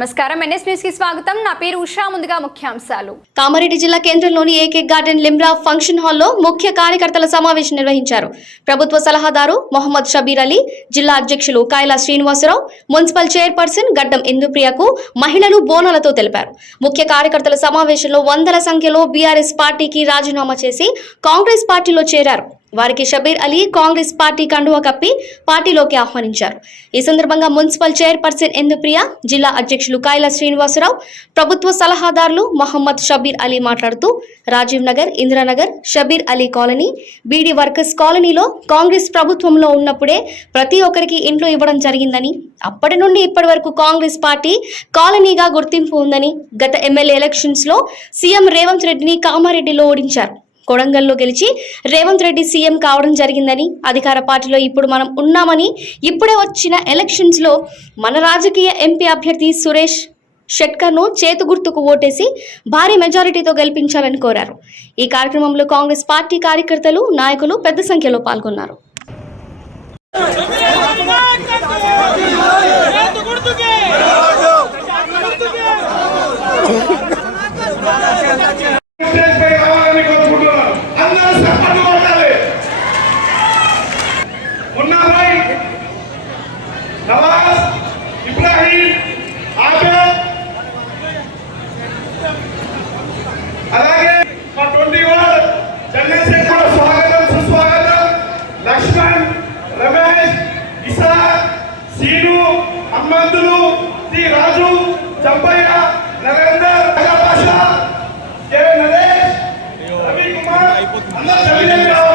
నమస్కారం. ఎన్ఎస్ న్యూస్కి స్వాగతం. నా పేరు ఉషా. ముందుగా ముఖ్యాంశాలు. కామారెడ్డి జిల్లా కేంద్రంలోని ఏకే గార్డెన్ లిమ్రా ఫంక్షన్ హాల్లో ముఖ్య కార్యకర్తల సమావేశం నిర్వహించారు. ప్రభుత్వ సలహాదారు మొహమ్మద్ షబీర్ అలీ జిల్లా అధ్యక్షులు కాయల శ్రీనివాసరావు మున్సిపల్ చైర్పర్సన్ గడ్డం ఇందుప్రియకు మహిళలు బోనాలతో తెలిపారు. ముఖ్య కార్యకర్తల సమావేశంలో వందల సంఖ్యలో బీఆర్ఎస్ పార్టీకి రాజీనామా చేసి కాంగ్రెస్ పార్టీలో చేరారు. వారికి షబీర్ అలీ కాంగ్రెస్ పార్టీ కండువ కప్పి పార్టీలోకి ఆహ్వానించారు. ఈ సందర్భంగా మున్సిపల్ చైర్పర్సన్ ఎందుప్రియ జిల్లా అధ్యక్షులు కాయల శ్రీనివాసరావు ప్రభుత్వ సలహాదారులు మహమ్మద్ షబీర్ అలీ మాట్లాడుతూ రాజీవ్ నగర్ ఇందిరానగర్ షబీర్ అలీ కాలనీ బీడీ వర్కర్స్ కాలనీలో కాంగ్రెస్ ప్రభుత్వంలో ఉన్నప్పుడే ప్రతి ఒక్కరికి ఇంట్లో ఇవ్వడం జరిగిందని అప్పటి నుండి ఇప్పటి వరకు కాంగ్రెస్ పార్టీ కాలనీగా గుర్తింపు ఉందని గత ఎమ్మెల్యే ఎలక్షన్స్లో సీఎం రేవంత్ రెడ్డిని కామారెడ్డిలో ఓడించారు. కొడంగల్లో గెలిచి రేవంత్ రెడ్డి సీఎం కావడం జరిగిందని అధికార పార్టీలో ఇప్పుడు మనం ఉన్నామని ఇప్పుడే వచ్చిన ఎలక్షన్స్లో మన రాజకీయ ఎంపీ అభ్యర్థి సురేష్ షెట్కర్ను చేతు గుర్తుకు ఓటేసి భారీ మెజారిటీతో గెలిపించాలని కోరారు. ఈ కార్యక్రమంలో కాంగ్రెస్ పార్టీ కార్యకర్తలు నాయకులు పెద్ద సంఖ్యలో పాల్గొన్నారు. రమేష్ ఇసా సీను హనుమంతులు టి రాజు చంపయ్య నరేందర్ భాష కె నరేష్ రవి కుమార్ అందరూ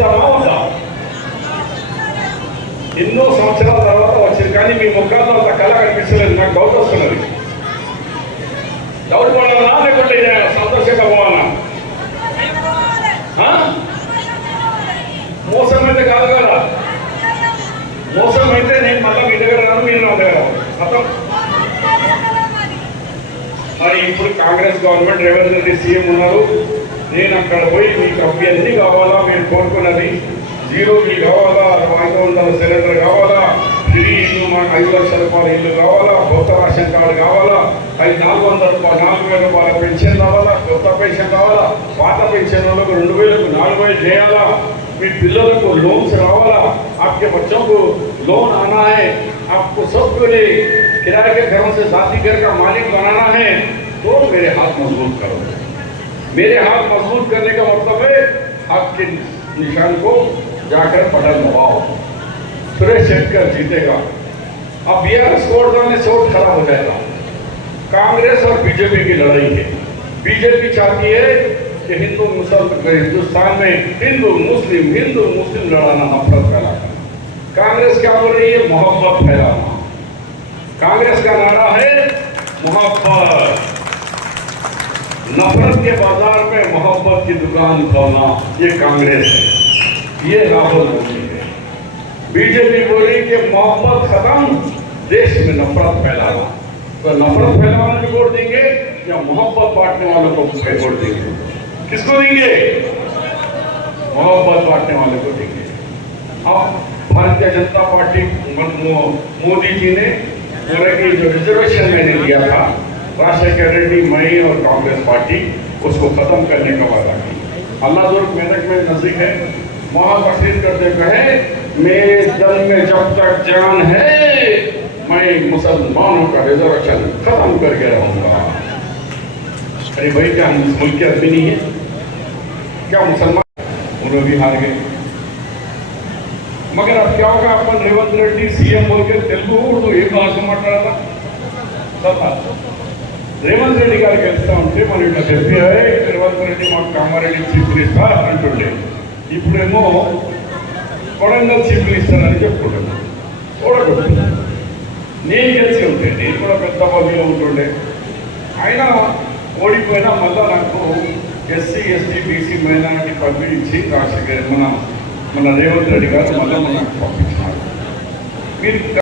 కాంగ్రెస్ ఉందా ఎన్నో సంవత్సరాల తర్వాత వచ్చింది కానీ మీ ముఖాల్లో అంత కళ కనిపిస్తలేదు నాకు డౌట్ వస్తున్నది. డౌట్ పడాలా లేకుంటే సంతోషంగా పోవాలా? మోసం అయితే కాదు కదా. మోసం అయితే నేను మళ్ళీ మీ దగ్గర రాను మీరు నా దగ్గర అర్థం? మొత్తం మరి ఇప్పుడు కాంగ్రెస్ గవర్నమెంట్ రేవంత్ రెడ్డి సీఎం ఉన్నారు. నేను అక్కడ పోయి మీకు అవి అన్ని కావాలా మీరు కోరుకున్నది జీరో మీ కావాలా ఐదు వందల సిలిండర్ కావాలా ఫ్రీ ఇల్లు మాకు ఐదు లక్షల రూపాయల ఇల్లు కావాలా కొత్త రేషన్ కార్డు కావాలా ఐదు నాలుగు వందల రూపాయలు నాలుగు వేల రూపాయల పెన్షన్ కావాలా కొత్త పెన్షన్ కావాలా పాత పెన్షన్ వాళ్ళకు రెండు వేలకు నాలుగు వేలు చేయాలా మీ పిల్లలకు లోన్స్ రావాలా आपके बच्चों को लोन आना है आपको सबके लिए किराए के घरों से जाति घर का मालिक बनाना है तो मेरे हाथ मजबूत करो मेरे हाथ मज़बूत करने का मतलब है आपके निशान को जाकर बटन दबाओ। सुरेश शेट्टर जीतेगा। अब बीआरएस को जाने से वोट खराब हो जाएगा। कांग्रेस और बीजेपी की लड़ाई है। बीजेपी चाहती है कि हिंदू, मुसलमान, हिंदुस्तान में हिंदू, मुस्लिम हिंदू, मुस्लिम लड़ाना नफरत फैलाना कांग्रेस क्या बोल रही है? मोहब्बत फैलाना। कांग्रेस का नारा है मोहब्बत। नफरत के बाज़ार में मोहब्बत की दुकान खोलना ये कांग्रेस है। ये राहुल गांधी है। बीजेपी बोली कि मोहब्बत खत्म, देश में नफरत फैलाना। तो नफरत फैलाने को वोट देंगे या मोहब्बत बांटने वालों को वोट देंगे? किसको देंगे? मोहब्बत बांटने वाले को देंगे। अब भारतीय जनता पार्टी मोदी जी ने जो रिजर्वेशन मैंने लिया था राजशेखर रेड्डी मई और कांग्रेस पार्टी, उसको खत्म करने का वादा की अल्लाह दुर्ग मेहनत में नज़दीक है। वहाँ तकरीर करते कहे, मेरे दल में जब तक जान है, मैं मुसलमानों का रिजर्वेशन खत्म करके रहूँगा अरे भाई, क्या मुल्कियत भी नहीं है? क्या मुसलमान उन्हें भी हार गए। मगर अब क्या होगा? अपन रेवंत रेड्डी सीएम बोल के तेलुगु उर्दू एक भाषा मार रहा था రేవంత్ రెడ్డి గారికి వెళ్తా ఉంటే మన ఇట్లా చెప్పి రేవంత్ రెడ్డి మాకు కామారెడ్డి చీఫ్ మినిస్టర్ అంటుండే. ఇప్పుడేమో కొడంగల్ చీఫ్ మినిస్టర్ అని చెప్పుకుంటున్నాను చూడకూడదు. నేను గెలిచి ఉంటే నేను కూడా పెద్ద పదవిలో ఉంటుండే. ఆయన ఓడిపోయినా మళ్ళా నాకు ఎస్సీ ఎస్టీ బీసీ మైనారిటీ పంపించి రాజశేఖర్ మన మన రేవంత్ రెడ్డి గారు మళ్ళీ మనకు పంపించినారు. మీరు